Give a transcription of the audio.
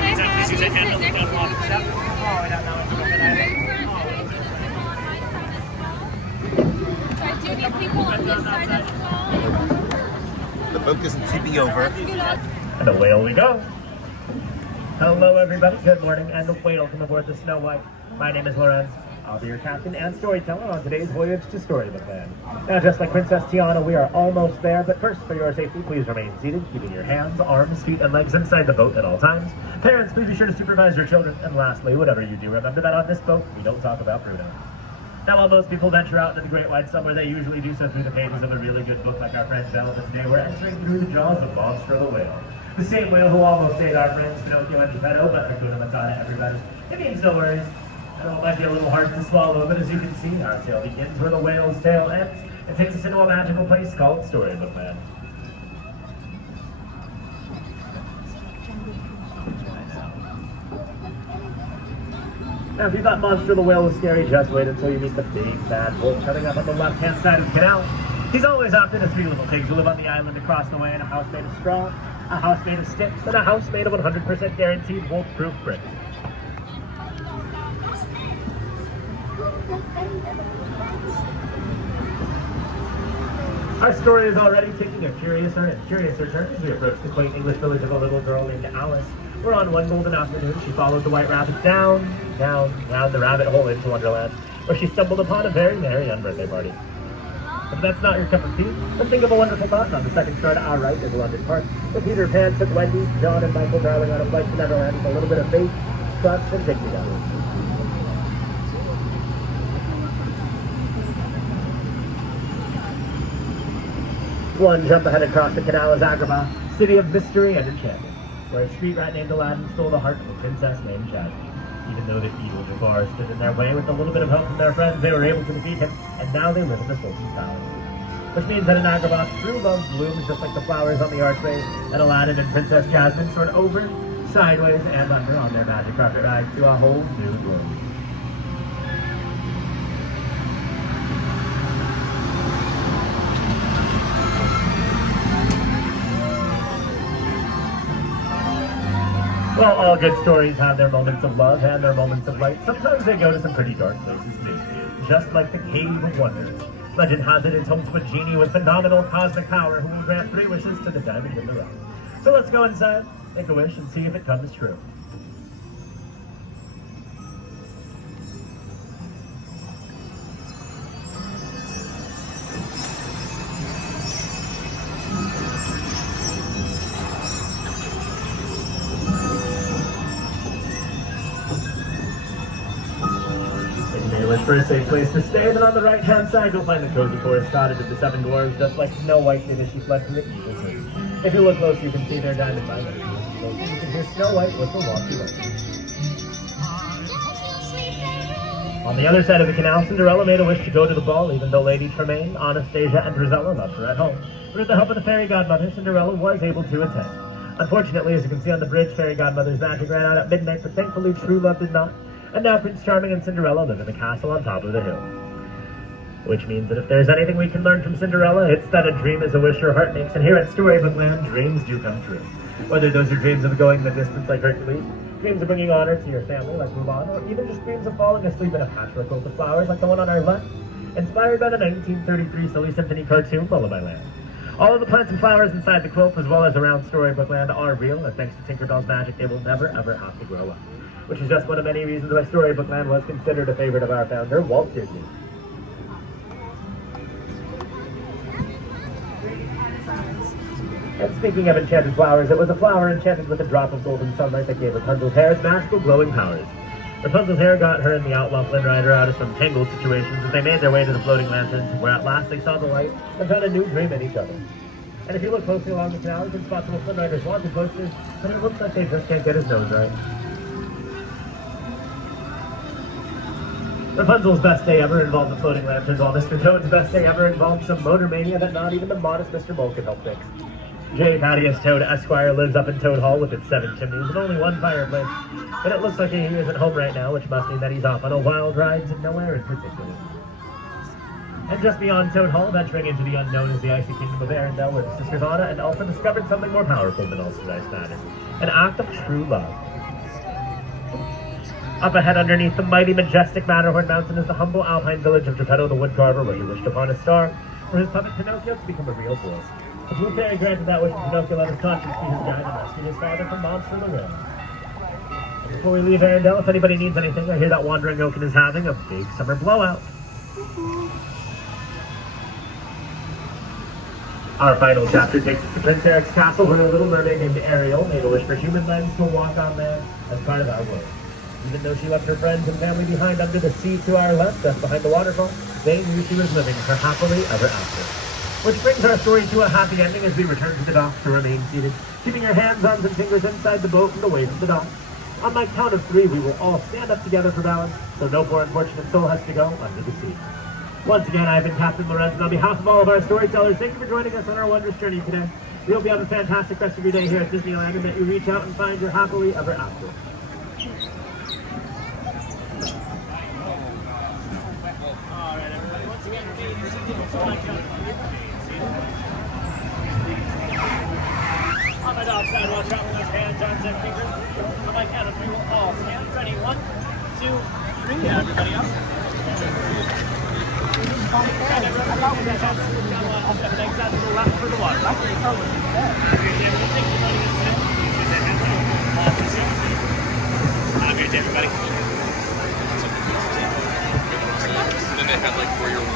take your time, please use a handle to unlock the step. Oh, I don't know. So I do need people on this side as well. The boat isn't tipping over. And away we go. Hello everybody, good morning, and welcome aboard the Snow White. My name is Lorenz. I'll be your captain and storyteller on today's voyage to Storybook Land. Now, just like Princess Tiana, we are almost there, but first, for your safety, please remain seated, keeping your hands, arms, feet, and legs inside the boat at all times. Parents, please be sure to supervise your children. And lastly, whatever you do, remember that on this boat, we don't talk about Bruno. Now, while most people venture out into the great wide summer, they usually do so through the pages of a really good book like our friend Belle, but today we're entering through the jaws of Monster the Whale. The same whale who almost ate our friends Pinocchio and Geppetto, but Hakuna Matata, everybody. It means no worries. I know it might be a little hard to swallow, but as you can see, our tale begins where the whale's tail ends and takes us into a magical place called Storybook Land. Now, if you thought Monster the Whale was scary, just wait until you meet the big bad wolf coming up on the left-hand side of the canal. He's always after the three little pigs who live on the island across the way in a house made of straw, a house made of sticks, and a house made of 100% guaranteed wolf-proof bricks. Our story is already taking a curiouser and curiouser turn as we approach the quaint English village of a little girl named Alice, where on one golden afternoon she followed the White Rabbit down the rabbit hole into Wonderland, where she stumbled upon a very merry unbirthday party. If that's not your cup of tea, then think of a wonderful thought. On the second star to our right is London Park, where Peter Pan took Wendy, John, and Michael Darling on a flight to Neverland with a little bit of faith, trust, and dignity. One jump ahead across the canal is Agrabah, city of mystery and enchantment, where a street rat named Aladdin stole the heart of a princess named Jasmine. Even though the evil Jafar stood in their way, with a little bit of help from their friends, they were able to defeat him, and now they live in the Sultan's palace. Which means that in Agrabah, true love blooms just like the flowers on the archway, and Aladdin and Princess Jasmine soar over, sideways, and under on their magic carpet ride to a whole new world. Well, all good stories have their moments of love and their moments of light. Sometimes they go to some pretty dark places too, just like the Cave of Wonders. Legend has it it's home to a genie with phenomenal cosmic power who will grant 3 wishes to the diamond in the rough. So let's go inside, make a wish, and see if it comes true. For a safe place to stay, then on the right-hand side you'll find the cozy forest cottage of the 7 dwarves, just like Snow White did as she fled from the evil's reach. If you look close, you can see their diamond mine. So you can hear Snow White whistle while she waits. On the other side of the canal, Cinderella made a wish to go to the ball, even though Lady Tremaine, Anastasia, and Rosella loved her at home. But with the help of the fairy godmother, Cinderella was able to attend. Unfortunately, as you can see on the bridge, fairy godmother's magic ran out at midnight, but thankfully true love did not. And now Prince Charming and Cinderella live in the castle on top of the hill. Which means that if there's anything we can learn from Cinderella, it's that a dream is a wish your heart makes, and here at Storybook Land, dreams do come true. Whether those are dreams of going the distance like Hercules, dreams of bringing honor to your family like Mulan, or even just dreams of falling asleep in a patchwork quilt of flowers like the one on our left, inspired by the 1933 Silly Symphony cartoon Lullaby Land. All of the plants and flowers inside the quilt, as well as around Storybook Land, are real, and thanks to Tinkerbell's magic, they will never ever have to grow up. Which is just one of many reasons why Storybook Land was considered a favorite of our founder, Walt Disney. And speaking of enchanted flowers, it was a flower enchanted with a drop of golden sunlight that gave Rapunzel's hair its magical glowing powers. Rapunzel's hair got her and the outlaw Flynn Rider out of some tangled situations as they made their way to the floating lanterns, where at last they saw the light and found a new dream in each other. And if you look closely along the canal, you can spot some of Flynn Rider's wanted posters, but it looks like they just can't get his nose right. Rapunzel's best day ever involved the floating lanterns, while Mr. Toad's best day ever involved some motor mania that not even the modest Mr. Mole could help fix. J. Thaddeus Toad Esquire lives up in Toad Hall with its 7 chimneys and only 1 fireplace, but it looks like he isn't home right now, which must mean that he's off on a wild ride to nowhere in particular. And just beyond Toad Hall, venturing into the unknown, is the icy kingdom of Arendelle, where the sisters Anna and Elsa discovered something more powerful than Ulcer's Ice Madness, an act of true love. Up ahead underneath the mighty, majestic Matterhorn Mountain is the humble alpine village of Geppetto the Woodcarver, where he wished upon a star for his puppet Pinocchio to become a real boy. The Blue Fairy granted that wish, and Pinocchio let his conscience be his guide and rescued his father from Monster the Rim. Before we leave Arendelle, if anybody needs anything, I hear that Wandering Oaken is having a big summer blowout. Our final chapter takes us to Prince Eric's castle, where a little mermaid named Ariel made a wish for human legs to walk on land as part of our world. Even though she left her friends and family behind under the sea to our left, just behind the waterfall, they knew she was living her happily ever after. Which brings our story to a happy ending as we return to the dock to remain seated, keeping our hands, arms, and fingers inside the boat and away from the dock. On my count of 3, we will all stand up together for balance, so no poor unfortunate soul has to go under the sea. Once again, I've been Captain Lorenz, and on behalf of all of our storytellers, thank you for joining us on our wondrous journey today. We hope you have a fantastic rest of your day here at Disneyland, and that you reach out and find your happily ever after. On my dog side, watch out with those hands, arms, and fingers. On my count of 3, we'll all stand. Ready? 1, 2, 3. Everybody up. Step to the left for the water. Have a great day, everybody. Then they had like 4-year-old.